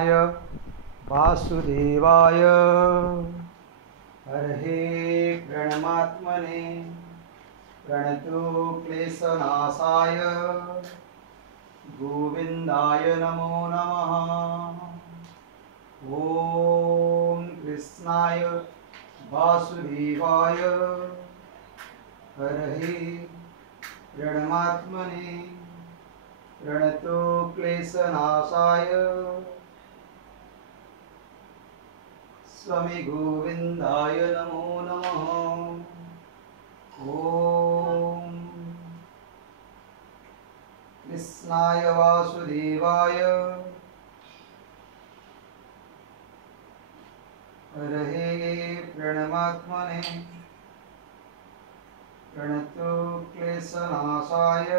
कृष्णाय वासुदेवाय हरहे प्रणमात्मने प्रणतो क्लेशनाशाय गोविन्दाय नमो नमः। ॐ कृष्णाय वासुदेवाय हरहे प्रणमात्मने प्रणतो क्लेशनाशाय स्वामी गोविन्दाय नमो नमः। ॐ कृष्णाय वासुदेवाय हरहे प्रणमात्मने प्रणतो क्लेशनाशाय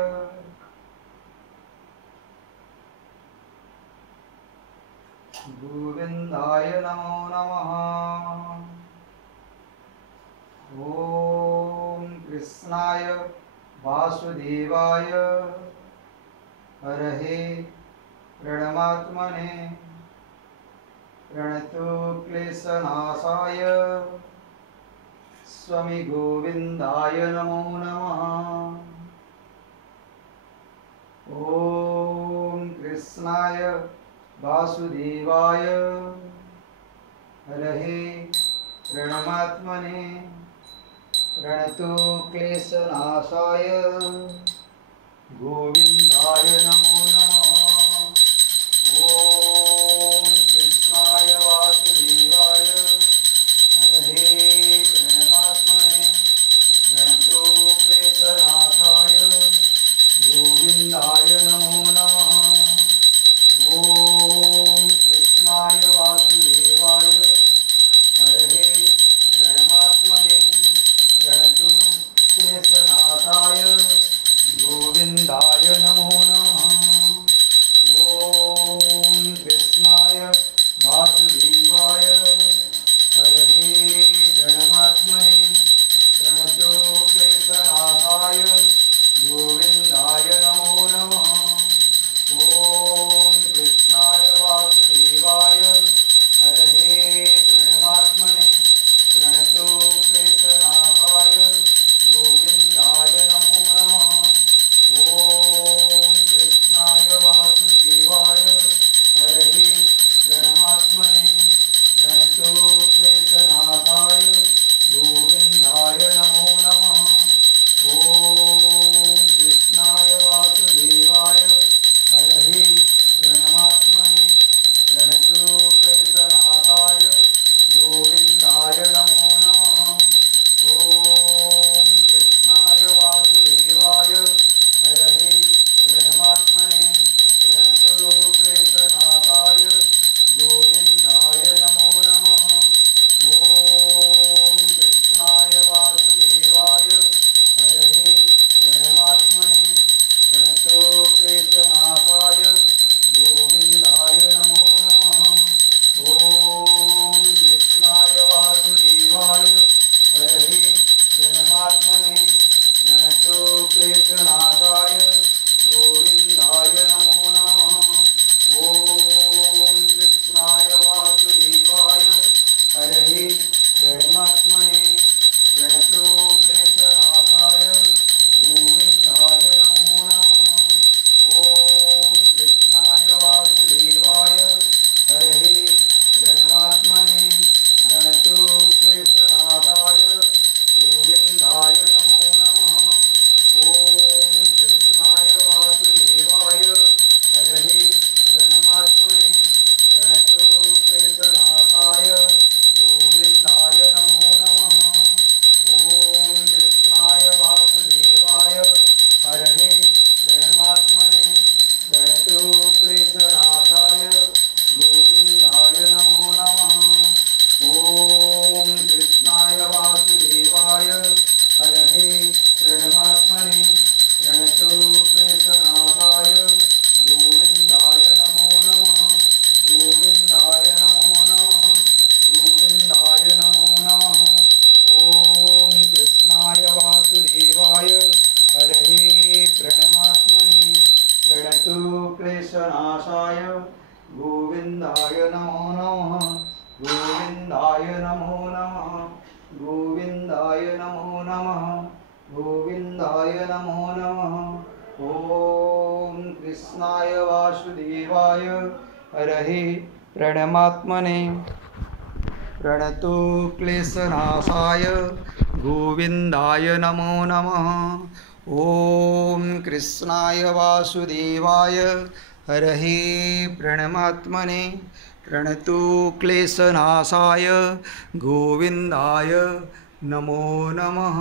गोविन्दाय नमो नमः। ॐ कृष्णाय वासुदेवाय हरहे प्रणमात्मने प्रणतो क्लेशनाशाय स्वामी गोविन्दाय नमो नमः। ॐ कृष्णाय वासुदेवाय हरहे प्रणमात्मने प्रणतो क्लेशनाशाय गोविन्दाय नमो नमः। ॐ कृष्णाय वासुदेवाय हरहे प्रणमात्मने प्रणतो क्लेशनाशाय गोविन्दाय नमो नमः। ॐ कृष्णाय वासुदेवाय हरहे प्रणमात्मने प्रणतो क्लेशनाशाय गोविन्दाय नमो नमः। गोविन्दाय नमो नमः। ॐ कृष्णाय वासुदेवाय हरहे प्रणमात्मने प्रणतो क्लेशनाशाय गोविन्दाय नमो नमः। ॐ कृष्णाय वासुदेवाय हरहे प्रणमात्मने प्रणतो क्लेशनाशाय गोविन्दाय नमो नमः।